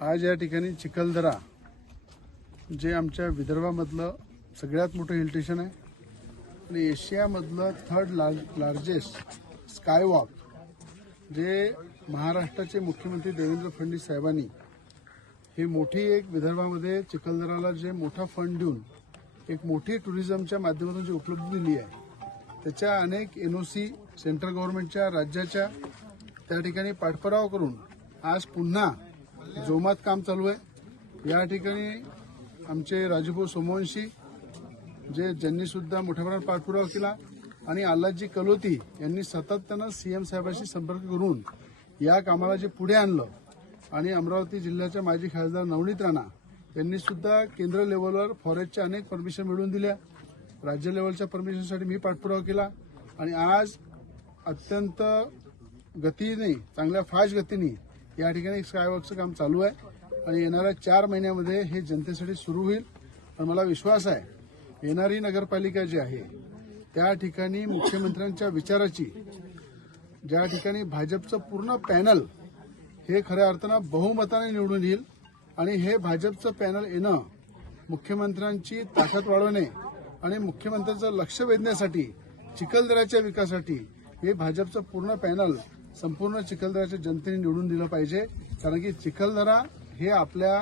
आज या ठिकाणी चिखलदरा जे आमच्या विदर्भामधलं सगळ्यात मोठं हिल स्टेशन आहे. आणि एशियामधलं थर्ड लार्ज लार्जेस्ट स्कायवॉक जे महाराष्ट्राचे मुख्यमंत्री देवेंद्र फडणवीस साहेबांनी ही मोठी एक विदर्भामध्ये चिखलदराला जे मोठा फंड देऊन एक मोठी टुरिझमच्या माध्यमातून जी उपलब्धी दिली आहे त्याच्या अनेक एन ओ सी सेंट्रल गव्हर्नमेंटच्या राज्याच्या त्या ठिकाणी पाठपुरावा करून आज पुन्हा जोमात काम चालू आहे. या ठिकाणी आमचे राजूभाऊ सोमवंशी जे ज्यांनी सुद्धा मोठ्या प्रमाणात पाठपुरावा केला आणि आल्हादजी कलोती यांनी सातत्यानं सीएम साहेबांशी संपर्क करून या कामाला जे पुढे आणलं आणि अमरावती जिल्ह्याच्या माजी खासदार नवनीत राणा यांनी सुद्धा केंद्र लेवलवर फॉरेस्टच्या अनेक परमिशन मिळवून दिल्या. राज्य लेवलच्या परमिशनसाठी मी पाठपुरावा केला आणि आज अत्यंत गतीने चांगल्या फास्ट गतीने या ठिकाणी स्कायवॉकचं काम चालू आहे. आणि येणाऱ्या चार महिन्यामध्ये हे जनतेसाठी सुरू होईल. आणि मला विश्वास आहे येणारी नगरपालिका जी आहे त्या ठिकाणी मुख्यमंत्र्यांच्या विचाराची ज्या ठिकाणी भाजपचं पूर्ण पॅनल हे खऱ्या अर्थानं बहुमताने निवडून येईल आणि हे भाजपचं पॅनल येणं मुख्यमंत्र्यांची ताकद वाढवणे आणि मुख्यमंत्र्यांचं लक्ष वेधण्यासाठी चिखलदऱ्याच्या विकासासाठी हे भाजपचं पूर्ण पॅनल संपूर्ण चिखलदऱ्याच्या जनतेने निवडून दिलं पाहिजे. कारण की चिखलदरा हे आपल्या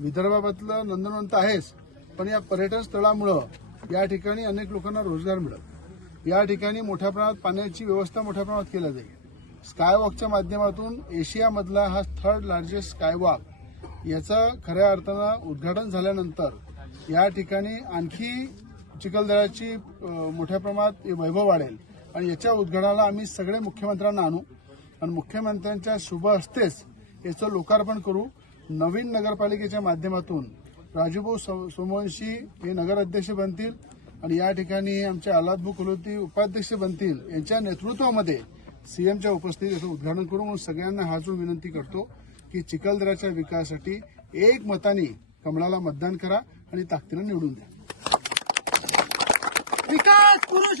विदर्भामधलं नंदनवंत आहेच. पण या पर्यटन स्थळामुळं या ठिकाणी अनेक लोकांना रोजगार मिळेल या ठिकाणी मोठ्या प्रमाणात पाण्याची व्यवस्था मोठ्या प्रमाणात केली जाईल. स्कायवॉकच्या माध्यमातून एशियामधला हा थर्ड लार्जेस्ट स्कायवॉक याचं खऱ्या अर्थानं उद्घाटन झाल्यानंतर या ठिकाणी आणखी चिखलदऱ्याची मोठ्या प्रमाणात वैभव वाढेल. आणि याच्या उद्घाटनाला आम्ही सगळे मुख्यमंत्र्यांना आणू. आणि मुख्यमंत्र्यांच्या शुभ हस्तेच याचं लोकार्पण करू. नवीन नगरपालिकेच्या माध्यमातून राजूभाऊ सो- सोमवंशी हे नगराध्यक्ष बनतील आणि या ठिकाणी आमचे आल्हादभाऊ कुलवती उपाध्यक्ष बनतील यांच्या नेतृत्वामध्ये सीएमच्या उपस्थितीत याचं उद्घाटन करू म्हणून सगळ्यांना हाजून विनंती करतो की चिखलदऱ्याच्या विकासासाठी एक मताने कमळाला मतदान करा आणि ताकदीनं निवडून द्या. विकास पुरुष